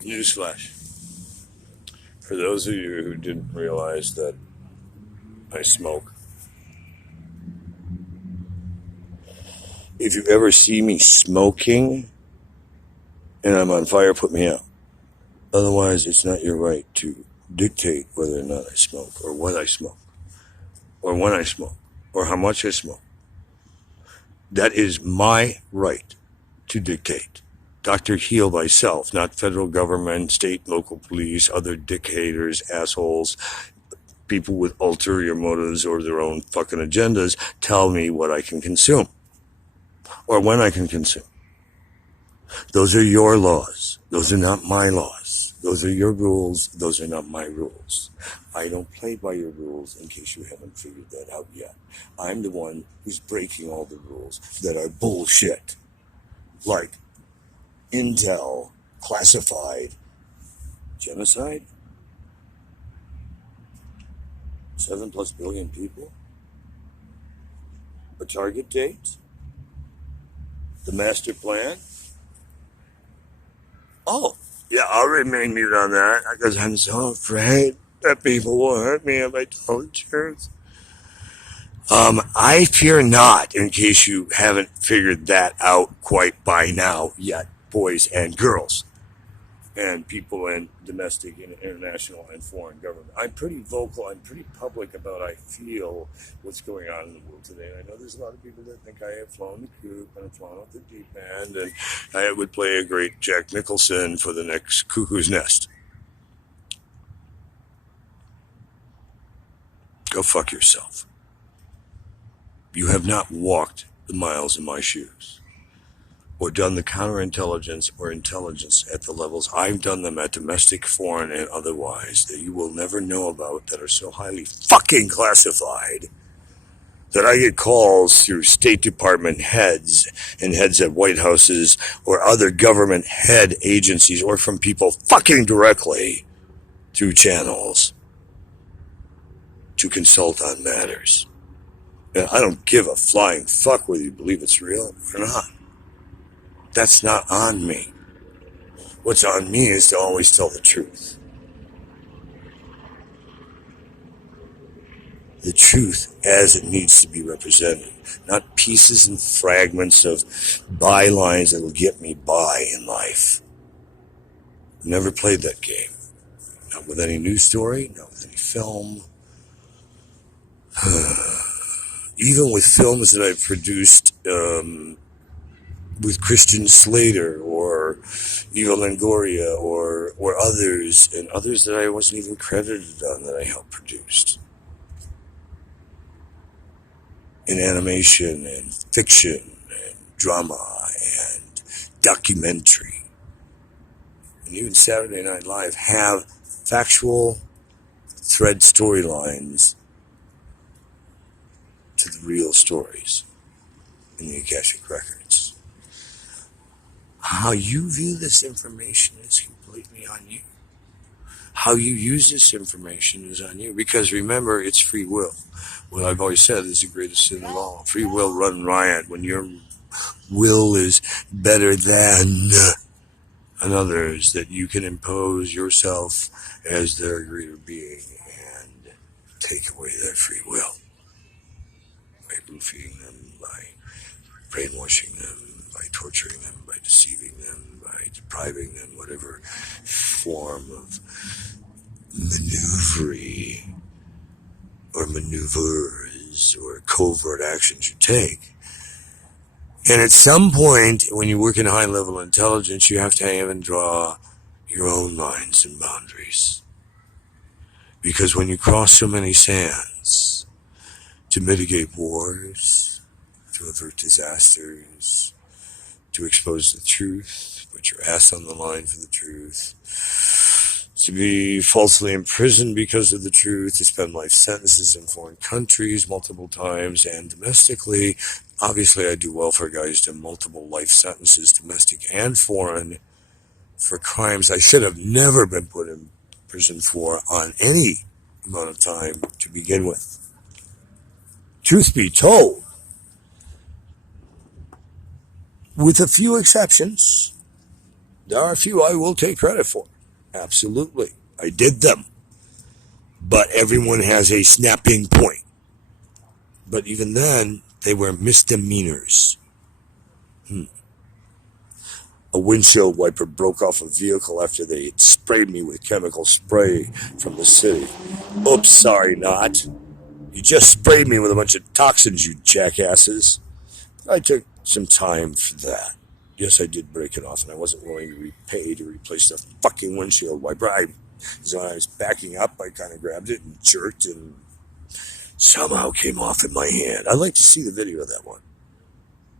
Newsflash. For those of you who didn't realize that I smoke, if you ever see me smoking and I'm on fire, put me out. Otherwise, it's not your right to dictate whether or not I smoke, or what I smoke, or when I smoke, or how much I smoke. That is my right to dictate. Dr. Heal thyself, not federal government, state, local police, other dictators, assholes, people with ulterior motives or their own fucking agendas tell me what I can consume or when I can consume. Those are your laws. Those are not my laws. Those are your rules. Those are not my rules. I don't play by your rules, in case you haven't figured that out yet. I'm the one who's breaking all the rules that are bullshit. Like intel, classified, genocide, 7+ billion people, a target date, the master plan. Oh, yeah, I'll remain mute on that because I'm so afraid that people will hurt me if I tell the truth. I fear not, in case you haven't figured that out quite by now yet, boys and girls, and people in domestic and international and foreign government. I'm pretty vocal, I'm pretty public about I feel what's going on in the world today. And I know there's a lot of people that think I have flown the coop and I've flown off the deep end, and I would play a great Jack Nicholson for the next Cuckoo's Nest. Go fuck yourself. You have not walked the miles in my shoes, or done the counterintelligence or intelligence at the levels I've done them at, domestic, foreign, and otherwise, that you will never know about, that are so highly fucking classified that I get calls through State Department heads and heads at White Houses or other government head agencies, or from people fucking directly through channels to consult on matters. And I don't give a flying fuck whether you believe it's real or not. That's not on me. What's on me is to always tell the truth. The truth as it needs to be represented, not pieces and fragments of bylines that will get me by in life. Never played that game. Not with any news story, not with any film. Even with films that I've produced, with Christian Slater or Eva Longoria or others, and others that I wasn't even credited on that I helped produce. In animation and fiction and drama and documentary. And even Saturday Night Live have factual thread storylines to the real stories in the Akashic Records. How you view this information is completely on you. How you use this information is on you. Because remember, it's free will. What I've always said is the greatest sin of all. Free will run riot when your will is better than another's, that you can impose yourself as their greater being and take away their free will. By roofing them, by brainwashing them, by torturing them, by deceiving them, by depriving them, whatever form of maneuvery or maneuvers or covert actions you take. And at some point, when you work in high-level intelligence, you have to have and draw your own lines and boundaries. Because when you cross so many sands to mitigate wars, to avert disasters, to expose the truth, put your ass on the line for the truth, to be falsely imprisoned because of the truth, to spend life sentences in foreign countries multiple times and domestically. Obviously, I do welfare guys to multiple life sentences, domestic and foreign, for crimes I should have never been put in prison for on any amount of time to begin with. Truth be told, with a few exceptions, There are a few I will take credit for. Absolutely. I did them. But everyone has a snapping point. But even then, they were misdemeanors. A windshield wiper broke off a vehicle after they had sprayed me with chemical spray from the city. Oops, sorry, not. You just sprayed me with a bunch of toxins, you jackasses. I took some time for that. Yes, I did break it off, and I wasn't willing to repay to replace the fucking windshield wiper. So when I was backing up, I kind of grabbed it and jerked, and somehow came off in my hand. I'd like to see the video of that one.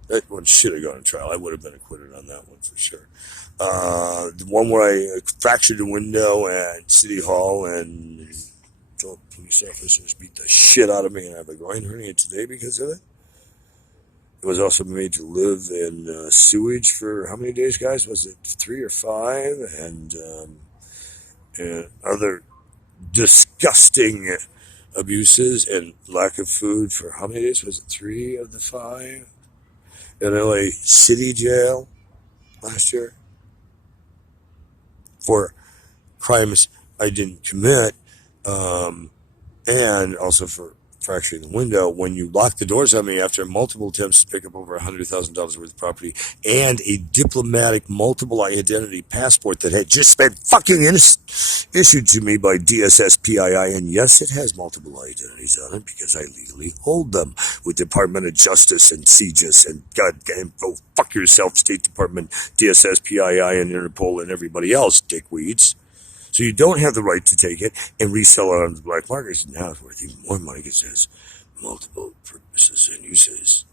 That one should have gone to trial. I would have been acquitted on that one for sure. The one where I fractured the window at City Hall and told police officers beat the shit out of me and I have a groin hernia today because of it. It was also made to live in sewage for how many days, guys? Was it 3 or 5? And other disgusting abuses and lack of food for how many days? Was it 3 of the 5? In LA City Jail last year for crimes I didn't commit, and also for fracturing the window. When you locked the doors on me after multiple attempts to pick up over $100,000 worth of property and a diplomatic multiple identity passport that had just been fucking issued to me by DSS PII, and yes, it has multiple identities on it because I legally hold them with Department of Justice and CJIS and goddamn go fuck yourself, State Department, DSS PII, and Interpol and everybody else, dickweeds. So you don't have the right to take it and resell it on the black market. Now it's worth even more money because it has multiple purposes and uses.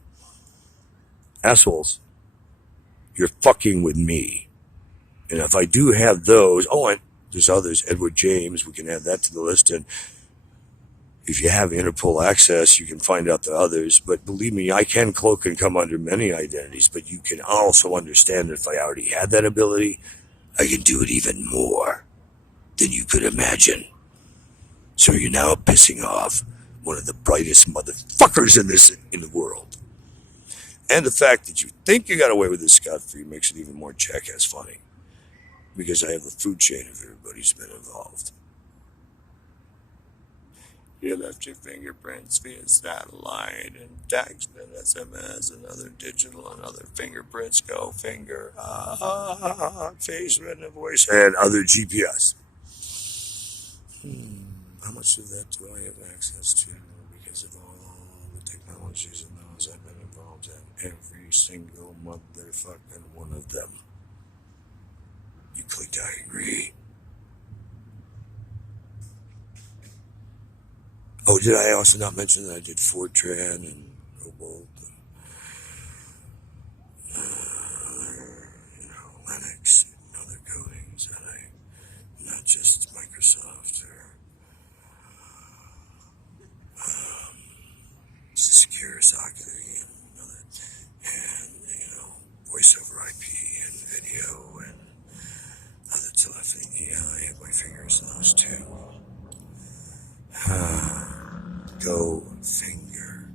Assholes, you're fucking with me. And if I do have those, and there's others, Edward James, we can add that to the list. And if you have Interpol access, you can find out the others. But believe me, I can cloak and come under many identities. But you can also understand that if I already had that ability, I can do it even more than you could imagine. So you're now pissing off one of the brightest motherfuckers in the world. And the fact that you think you got away with this scot-free makes it even more jackass funny. Because I have a food chain of everybody's been involved. You left your fingerprints via satellite and text and SMS and other digital and other fingerprints, go finger, face, written voice, and other GPS. How much of that do I have access to because of all the technologies and those I've been involved in? Every single motherfucking one of them. You clicked I agree. Oh, did I also not mention that I did Fortran and Cobalt and Linux and other codings, and not just Microsoft or secure socketry and other, and voice over IP and video and other telephony. Yeah, I have my fingers in those too. Go finger.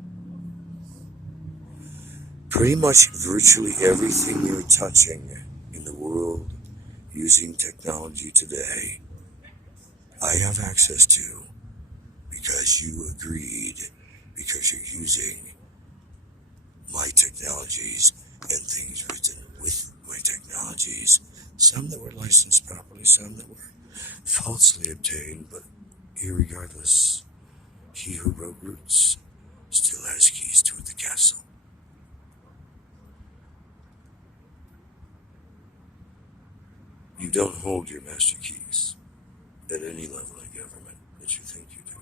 Pretty much virtually everything you're touching in the world using technology today, I have access to because you agreed, because you're using my technologies and things written with my technologies, some that were licensed properly, some that were falsely obtained, but irregardless, he who wrote Roots still has keys to the castle. You don't hold your master keys at any level of government that you think you do.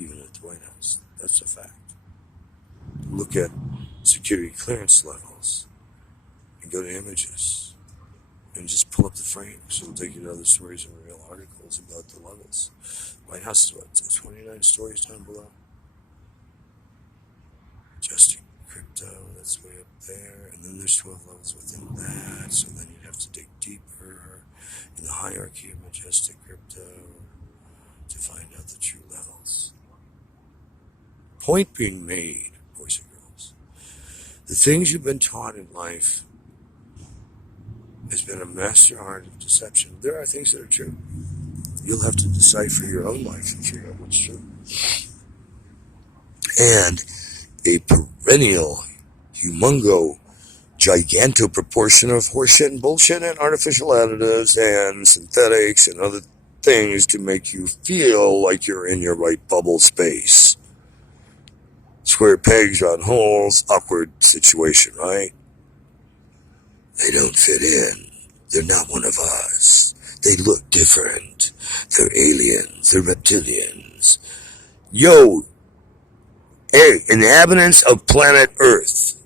Even at the White House. That's a fact. Look at security clearance levels and go to images and just pull up the frames. It'll take you to other stories and real articles about the levels. White House is what? 29 stories down below. Just crypto, that's way up there. And then there's 12 levels within that. So then you'd have to dig deeper in the hierarchy of majestic crypto to find out the true levels. Point being made, boys and girls. The things you've been taught in life has been a master art of deception. There are things that are true. You'll have to decipher your own life and figure out what's true. And a perennial, humongo, giganto proportion of horseshit and bullshit and artificial additives and synthetics and other things to make you feel like you're in your right bubble space. Square pegs, round holes, awkward situation, right? They don't fit in. They're not one of us. They look different. They're aliens. They're reptilians. Yo, hey, inhabitants of planet Earth.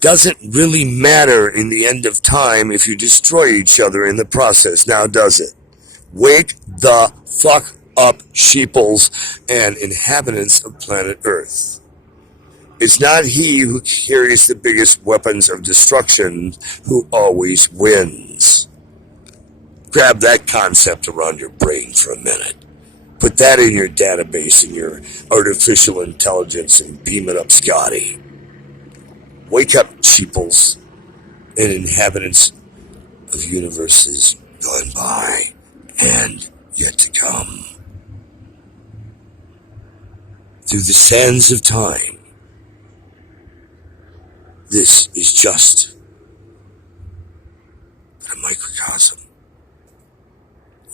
Doesn't really matter in the end of time if you destroy each other in the process, now does it? Wake the fuck up, sheeples and inhabitants of planet Earth. It's not he who carries the biggest weapons of destruction who always wins. Grab that concept around your brain for a minute. Put that in your database, in your artificial intelligence, and beam it up, Scotty. Wake up, sheeples and inhabitants of universes gone by and yet to come. Through the sands of time, this is just a microcosm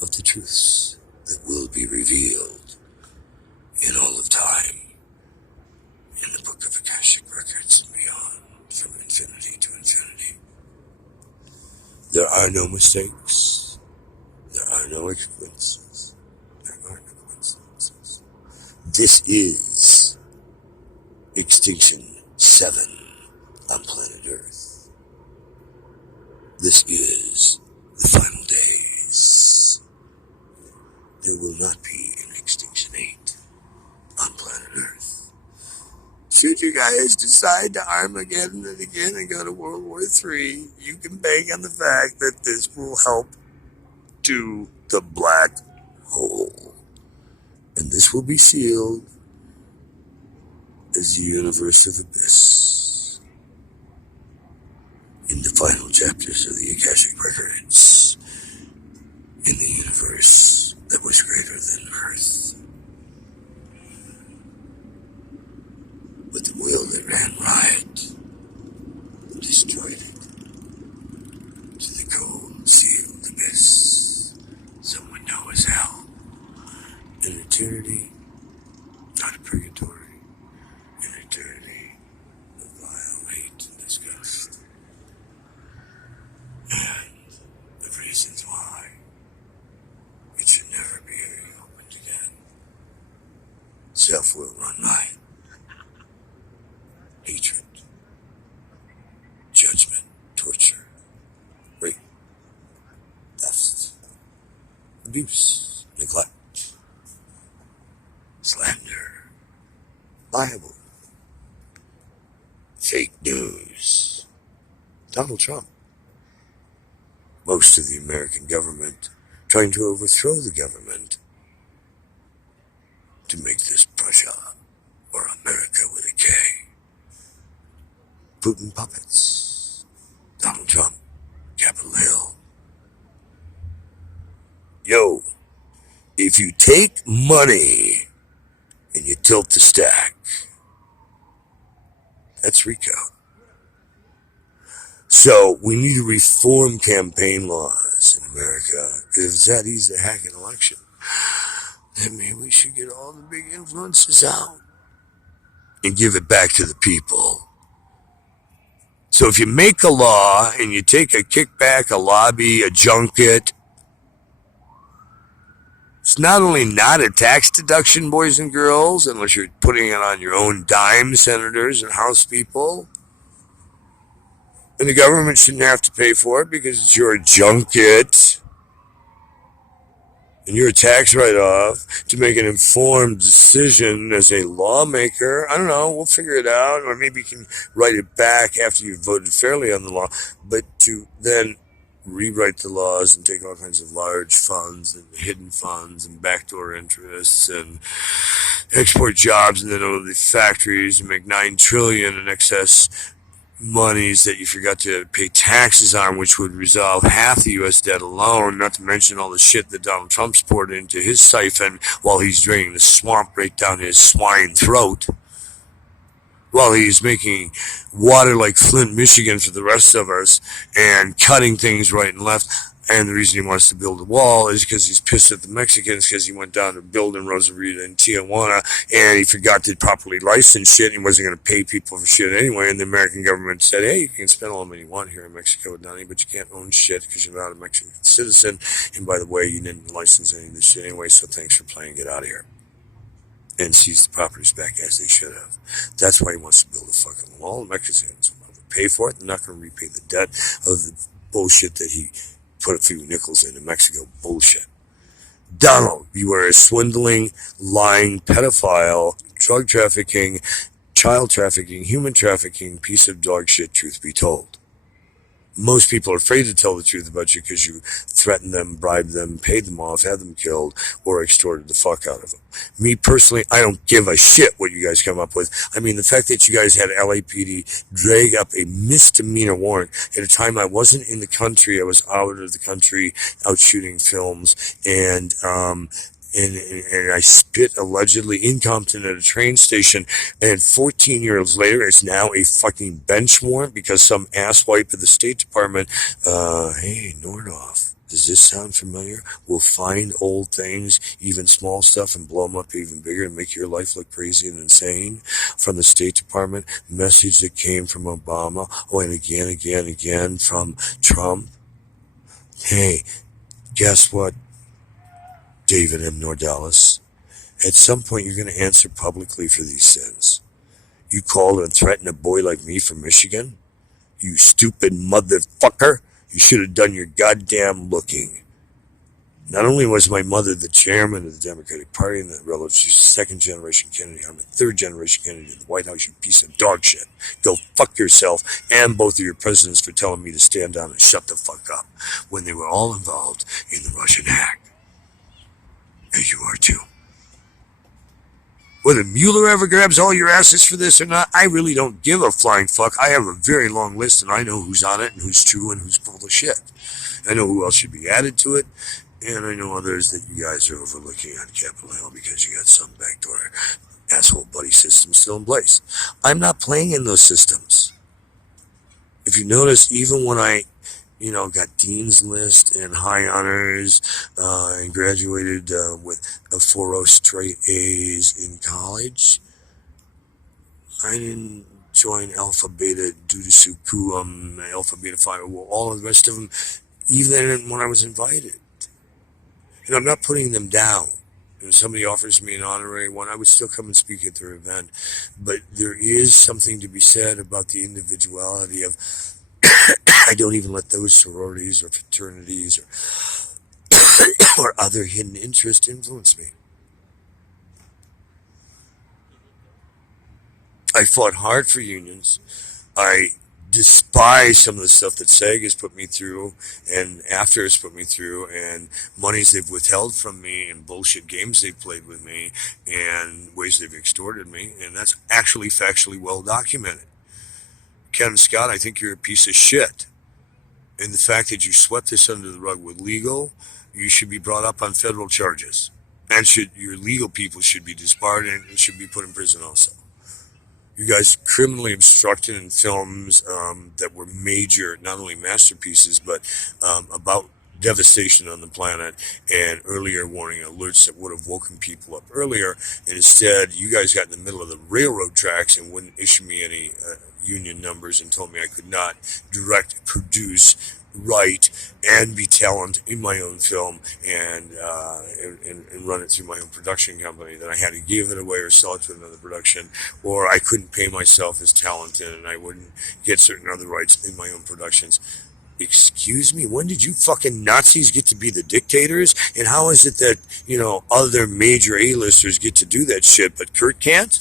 of the truths that will be revealed in all of time, in the book of Akashic Records and beyond, from infinity to infinity. There are no mistakes. There are no coincidences. There are no coincidences. This is Extinction 7 on planet Earth. This is the final days. There will not be an Extinction 8 on planet Earth. Should you guys decide to Armageddon and again and go to World War III, you can bank on the fact that this will help to the black hole. And this will be sealed as the universe of abyss. In the final chapters of the Akashic Records, in the universe that was greater than Earth, with the will that ran riot, destroyed it to the cold, sealed abyss. Someone know as hell. An eternity, not a purgatory, an eternity of vile hate and disgust. And the reasons why it should never be reopened again. Self-will run riot. Hatred, judgment, torture, rape, theft, abuse, neglect, slander, libel, fake news. Donald Trump. Most of the American government trying to overthrow the government to make this Prussia or America with a K. Putin puppets. Donald Trump. Capitol Hill. Yo, if you take money and you tilt the stack, that's RICO. So we need to reform campaign laws in America. If it's that easy to hack an election, then maybe we should get all the big influences out and give it back to the people. So if you make a law and you take a kickback, a lobby, a junket, it's not only not a tax deduction, boys and girls, unless you're putting it on your own dime, senators and House people. And the government shouldn't have to pay for it because it's your junket and your tax write-off to make an informed decision as a lawmaker. I don't know, we'll figure it out, or maybe you can write it back after you've voted fairly on the law, but to then rewrite the laws and take all kinds of large funds and hidden funds and backdoor interests and export jobs and then all the factories and make $9 trillion in excess monies that you forgot to pay taxes on, which would resolve half the U.S. debt alone, not to mention all the shit that Donald Trump's poured into his siphon while he's draining the swamp right down his swine throat, while he's making water like Flint, Michigan for the rest of us and cutting things right and left. And the reason he wants to build a wall is because he's pissed at the Mexicans because he went down to build in Rosarito and Tijuana and he forgot to properly license shit and he wasn't going to pay people for shit anyway. And the American government said, hey, you can spend all the money you want here in Mexico, Donnie, but you can't own shit because you're not a Mexican citizen. And by the way, you didn't license any of this shit anyway, so thanks for playing. Get out of here. And seize the properties back as they should have. That's why he wants to build a fucking wall. The Mexicans will never pay for it. They're not going to repay the debt of the bullshit that he put a few nickels into Mexico. Bullshit. Donald, you are a swindling, lying, pedophile, drug trafficking, child trafficking, human trafficking piece of dog shit, truth be told. Most people are afraid to tell the truth about you because you threatened them, bribed them, paid them off, had them killed, or extorted the fuck out of them. Me personally, I don't give a shit what you guys come up with. I mean, the fact that you guys had LAPD drag up a misdemeanor warrant at a time I wasn't in the country, I was out of the country, out shooting films, and I spit allegedly incompetent at a train station, and 14 years later, it's now a fucking bench warrant because some asswipe at the State Department, hey, Nordoff, does this sound familiar? We'll find old things, even small stuff, and blow them up even bigger and make your life look crazy and insane. From the State Department, message that came from Obama, and again from Trump. Hey, guess what? David M. Nordalis, at some point you're going to answer publicly for these sins. You called and threatened a boy like me from Michigan? You stupid motherfucker. You should have done your goddamn looking. Not only was my mother the chairman of the Democratic Party and the relative, she's second generation Kennedy. I'm a third generation Kennedy in the White House, you piece of dog shit. Go fuck yourself and both of your presidents for telling me to stand down and shut the fuck up when they were all involved in the Russian hack. And you are too. Whether Mueller ever grabs all your asses for this or not, I really don't give a flying fuck. I have a very long list and I know who's on it and who's true and who's full of shit. I know who else should be added to it, and I know others that you guys are overlooking on Capitol Hill because you got some backdoor asshole buddy system still in place. I'm not playing in those systems. If you notice, even when I got dean's list and high honors, and graduated with a 4.0 straight A's in college, I didn't join Alpha Beta Deuterosuchum, Alpha Beta Phi, all of the rest of them, even when I was invited. And I'm not putting them down. If somebody offers me an honorary one, I would still come and speak at their event. But there is something to be said about the individuality of I don't even let those sororities or fraternities or other hidden interests influence me. I fought hard for unions. I despise some of the stuff that SAG has put me through and AFTER has put me through and monies they've withheld from me and bullshit games they've played with me and ways they've extorted me. And that's actually factually well documented. Ken Scott, I think you're a piece of shit. And the fact that you swept this under the rug with legal, you should be brought up on federal charges. And your legal people should be disbarred and should be put in prison also. You guys criminally obstructed in films that were major, not only masterpieces, but about devastation on the planet and earlier warning alerts that would have woken people up earlier. And instead, you guys got in the middle of the railroad tracks and wouldn't issue me any union numbers and told me I could not direct, produce, write, and be talent in my own film and run it through my own production company, that I had to give it away or sell it to another production, or I couldn't pay myself as talented and I wouldn't get certain other rights in my own productions. Excuse me, when did you fucking Nazis get to be the dictators? And how is it that, other major A-listers get to do that shit, but Kurt can't?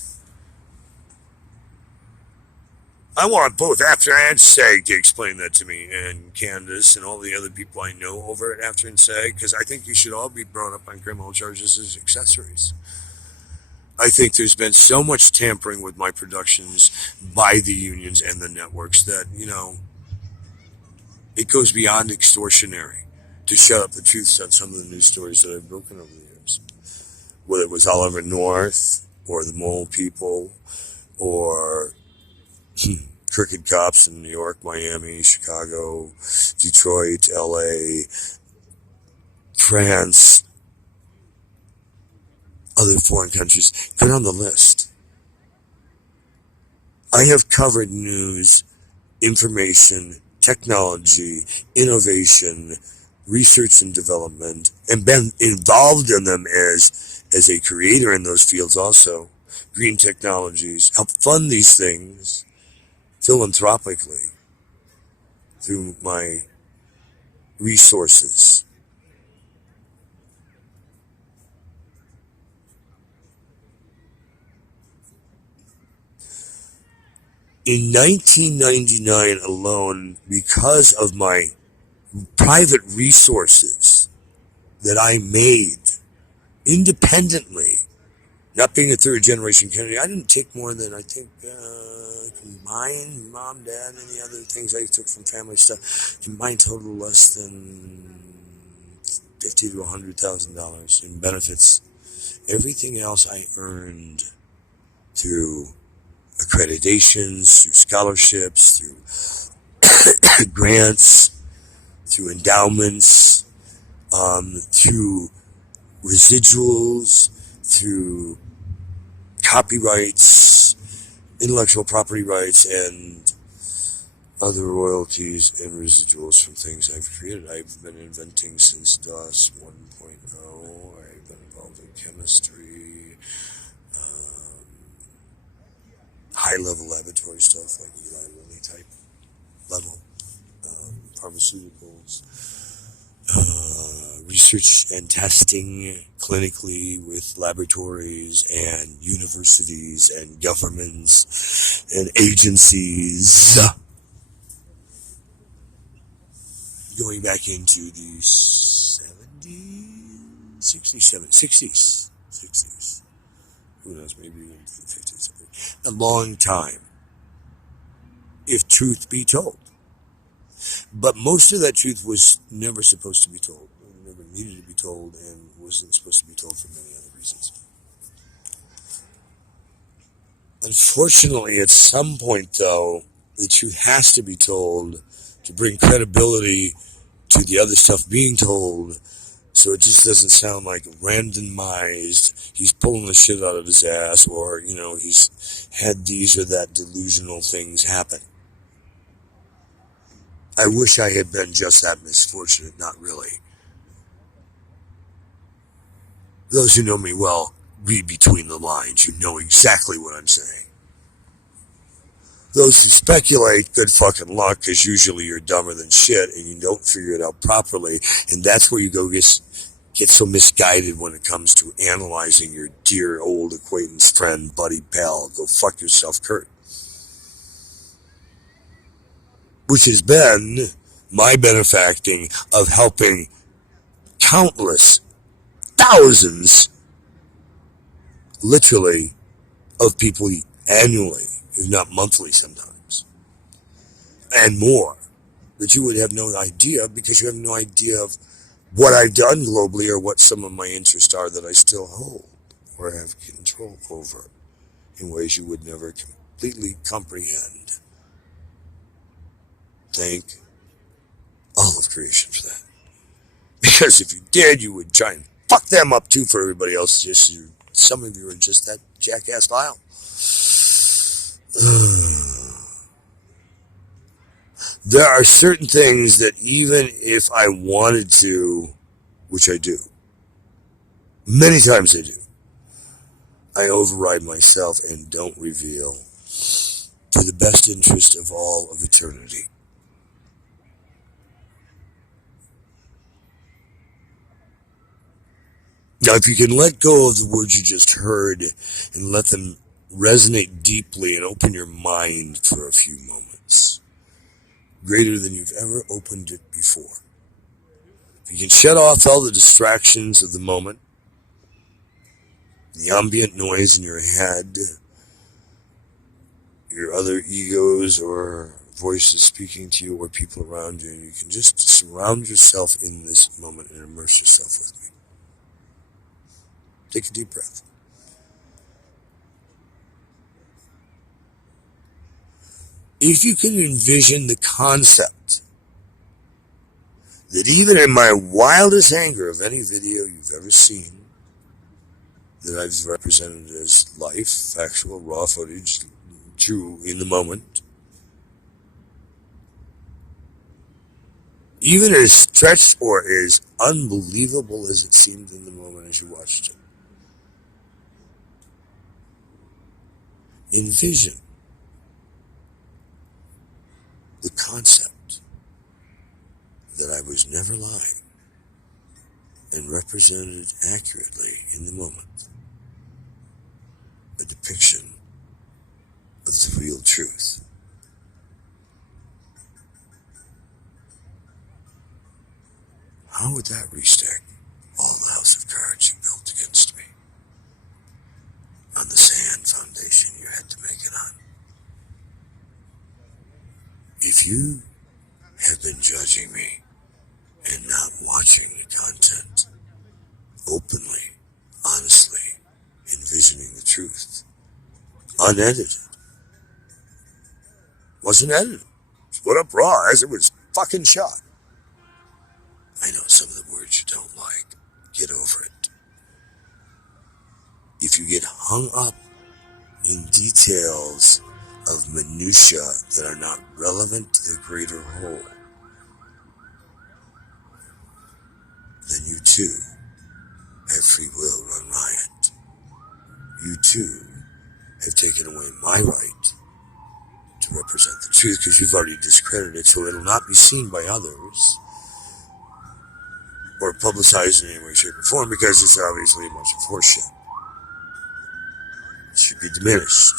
I want both AFTER and SAG to explain that to me, and Candace and all the other people I know over at AFTER and SAG, because I think you should all be brought up on criminal charges as accessories. I think there's been so much tampering with my productions by the unions and the networks that, it goes beyond extortionary to shut up the truths on some of the news stories that I've broken over the years. Whether it was Oliver North or the Mole People or crooked cops in New York, Miami, Chicago, Detroit, LA, France, other foreign countries. Get on the list. I have covered news, information, technology, innovation, research and development, and been involved in them as a creator in those fields also. Green technologies, help fund these things philanthropically through my resources. In 1999 alone, because of my private resources that I made independently, not being a third generation Kennedy, I didn't take more than, I think, combined mom, dad, any other things I took from family stuff, combined total less than $50,000 to $100,000 in benefits. Everything else I earned through accreditations, through scholarships, through grants, through endowments, through residuals, through copyrights, intellectual property rights, and other royalties and residuals from things I've created. I've been inventing since DOS 1.0. I've been involved in chemistry, high-level laboratory stuff like Eli Lilly type level, pharmaceuticals, research and testing clinically with laboratories and universities and governments and agencies. Going back into the 70s, 60s. Who knows, maybe even the 50s. A long time, if truth be told. But most of that truth was never supposed to be told, never needed to be told, and wasn't supposed to be told for many other reasons. Unfortunately, at some point, though, the truth has to be told to bring credibility to the other stuff being told, so it just doesn't sound like randomized, he's pulling the shit out of his ass, or, he's had these or that delusional things happen. I wish I had been just that misfortunate, not really. Those who know me well read between the lines. You know exactly what I'm saying. Those who speculate, good fucking luck, because usually you're dumber than shit and you don't figure it out properly, and that's where you go get so misguided when it comes to analyzing your dear old acquaintance, friend, buddy, pal. Go fuck yourself, Kurt. Which has been my benefacting of helping countless thousands, literally, of people annually, if not monthly sometimes, and more, that you would have no idea, because you have no idea of what I've done globally or what some of my interests are that I still hold or have control over in ways you would never completely comprehend. Thank all of creation for that. Because if you did, you would try and fuck them up too for everybody else. Some of you are just that jackass file. There are certain things that even if I wanted to, which I do, many times I do, I override myself and don't reveal for the best interest of all of eternity. Now, if you can let go of the words you just heard and let them resonate deeply and open your mind for a few moments, greater than you've ever opened it before. If you can shut off all the distractions of the moment, the ambient noise in your head, your other egos or voices speaking to you or people around you. You can just surround yourself in this moment and immerse yourself with me. Take a deep breath. If you can envision the concept that even in my wildest anger of any video you've ever seen, that I've represented as life, factual, raw footage, true in the moment, even as stretched or as unbelievable as it seemed in the moment as you watched it, envision the concept that I was never lying and represented accurately in the moment a depiction of the real truth. How would that restack all the house of cards you built against me on the sand foundation you had to make it on? If you have been judging me and not watching the content openly, honestly, envisioning the truth, unedited, wasn't edited, put up raw as it was fucking shot. I know some of the words you don't like. Get over it. If you get hung up in details of minutia that are not relevant to the greater whole, then you too have free will run riot. You too have taken away my right to represent the truth because you've already discredited it, so it'll not be seen by others or publicized in any way, shape, or form because it's obviously a bunch of horseshit. It should be diminished.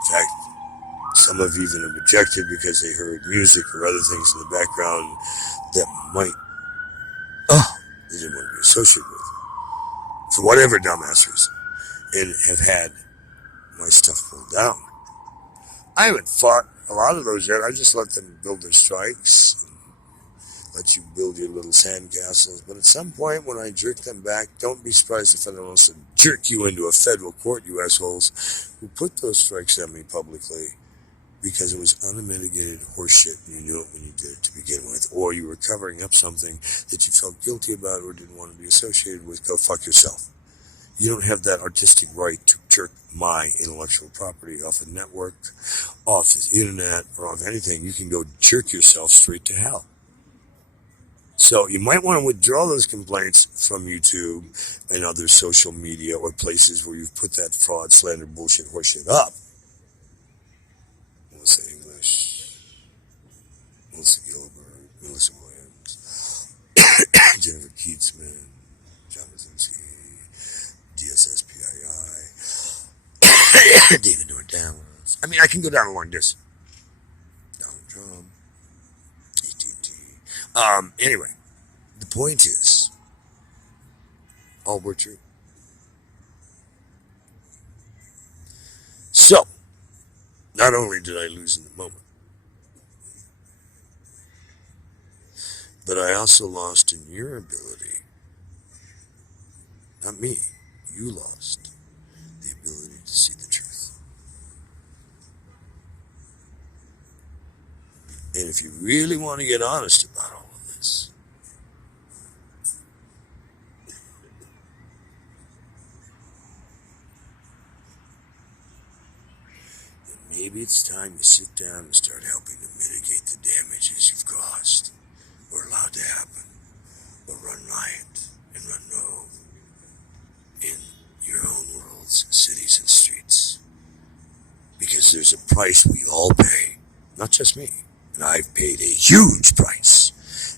In fact, some have even objected because they heard music or other things in the background that might, they didn't want to be associated with, for whatever dumbass reason, and have had my stuff pulled down. I haven't fought a lot of those yet. I just let them build their strikes, let you build your little sandcastles. But at some point when I jerk them back, don't be surprised if I don't also jerk you into a federal court, you assholes, who put those strikes on me publicly because it was unmitigated horseshit and you knew it when you did it to begin with, or you were covering up something that you felt guilty about or didn't want to be associated with. Go fuck yourself. You don't have that artistic right to jerk my intellectual property off a network, off the internet, or off anything. You can go jerk yourself straight to hell. So you might want to withdraw those complaints from YouTube and other social media or places where you've put that fraud, slander, bullshit, horseshit up. Melissa English, Melissa Gilbert, Melissa Williams, Jennifer Keatsman, John Mazinski, DSSPII, David Nordalis. I mean, I can go down a long list. Donald Trump, AT&T. Anyway, the point is, all were true. So, not only did I lose in the moment, but I also lost in your ability, not me, you lost the ability to see the truth. And if you really want to get honest about all of this, then maybe it's time you sit down and start helping to mitigate the damages you've caused, or allowed to happen, or run riot and run rogue in your own worlds, cities, and streets. Because there's a price we all pay, not just me. And I've paid a huge price.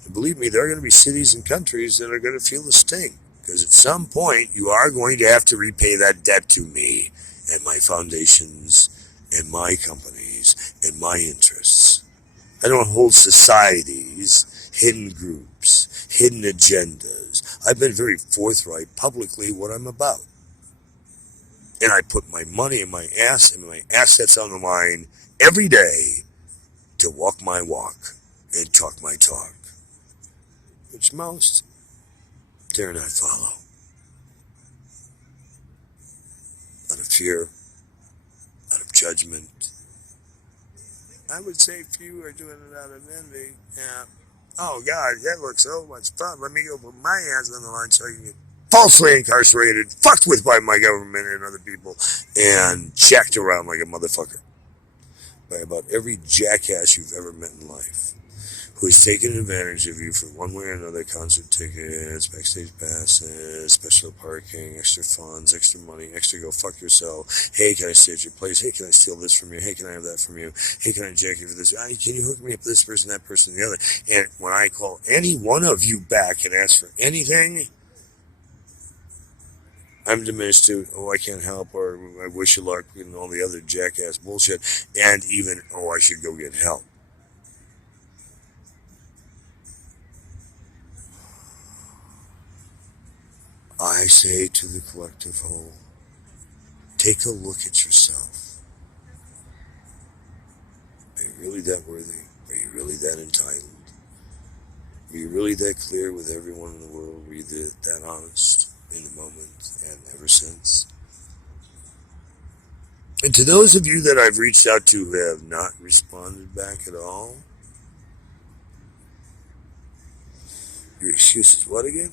And believe me, there are going to be cities and countries that are going to feel the sting. Because at some point, you are going to have to repay that debt to me and my foundations and my companies and my interests. I don't hold societies, hidden groups, hidden agendas. I've been very forthright publicly what I'm about. And I put my money and my assets on the line every day to walk my walk and talk my talk, which most dare not follow. Out of fear, out of judgment. I would say few are doing it out of envy. Yeah. Oh, God, that looks so much fun. Let me go put my ass on the line so I can get falsely incarcerated, fucked with by my government and other people, and jacked around like a motherfucker by about every jackass you've ever met in life, who has taken advantage of you for one way or another: concert tickets, backstage passes, special parking, extra funds, extra money, extra go fuck yourself. Hey, can I stay at your place? Hey, can I steal this from you? Hey, can I have that from you? Hey, can I jack you for this? Can you hook me up with this person, that person, the other? And when I call any one of you back and ask for anything, I'm diminished to, oh, I can't help, or I wish you luck, and all the other jackass bullshit, and even, oh, I should go get help. I say to the collective whole, take a look at yourself. Are you really that worthy? Are you really that entitled? Were you really that clear with everyone in the world? Were you that honest in the moment and ever since? And to those of you that I've reached out to who have not responded back at all, your excuse is what again?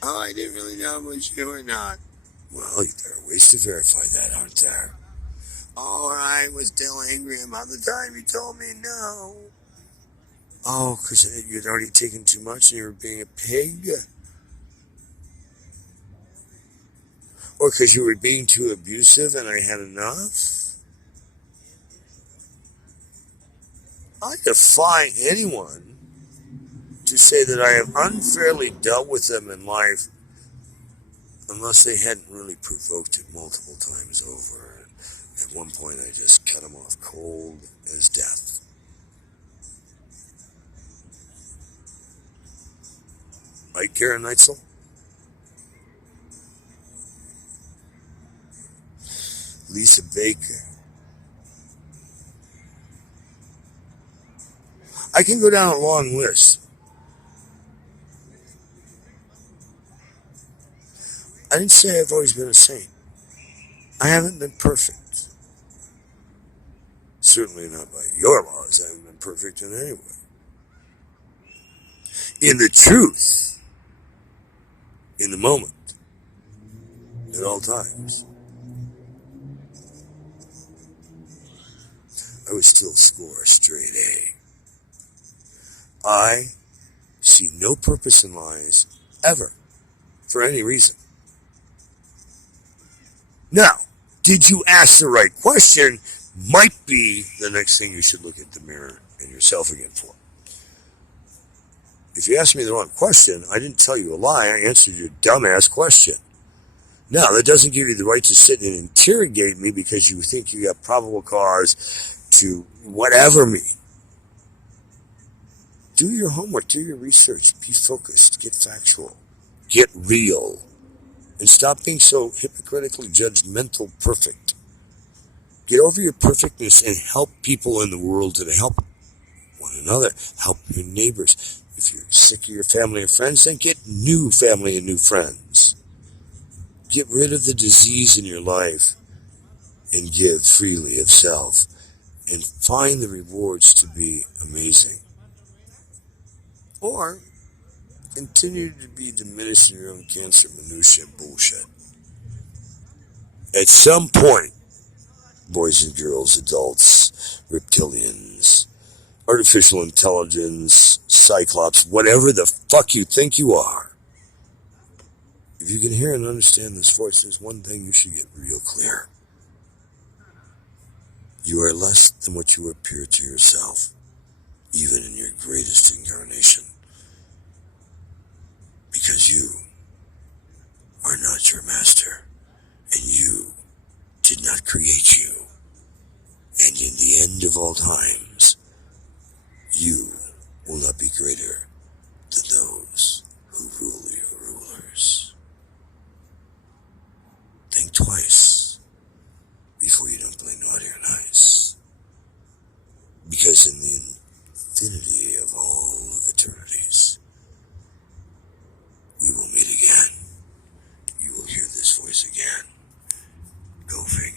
Oh, I didn't really know was you or not. Well, there are ways to verify that, aren't there? Oh, I was still angry about the time you told me no. Oh, because you'd already taken too much and you were being a pig? Or because you were being too abusive and I had enough? I defy anyone to say that I have unfairly dealt with them in life unless they hadn't really provoked it multiple times over. At one point, I just cut them off cold as death. Right, Karen Neitzel? Lisa Baker. I can go down a long list. I didn't say I've always been a saint. I haven't been perfect. Certainly not by your laws. I haven't been perfect in any way. In the truth, in the moment, at all times, I would still score a straight A. I see no purpose in lies, ever, for any reason. Now, did you ask the right question? Might be the next thing you should look at the mirror and yourself again for. If you asked me the wrong question, I didn't tell you a lie. I answered your dumbass question. Now, that doesn't give you the right to sit and interrogate me because you think you got probable cause to whatever me. Do your homework, do your research, be focused, get factual, get real, and stop being so hypocritically judgmental perfect. Get over your perfectness and help people in the world to help one another, help your neighbors. If you're sick of your family and friends, then get new family and new friends. Get rid of the disease in your life and give freely of self and find the rewards to be amazing. Or continue to be diminished in your own cancer minutia bullshit. At some point, boys and girls, adults, reptilians, artificial intelligence, cyclops, whatever the fuck you think you are, if you can hear and understand this voice, there's one thing you should get real clear. You are less than what you appear to yourself, even in your greatest incarnation. Because you are not your master, and you did not create you. And in the end of all times, you will not be greater than those who rule your rulers. Think twice. voice again. Go figure.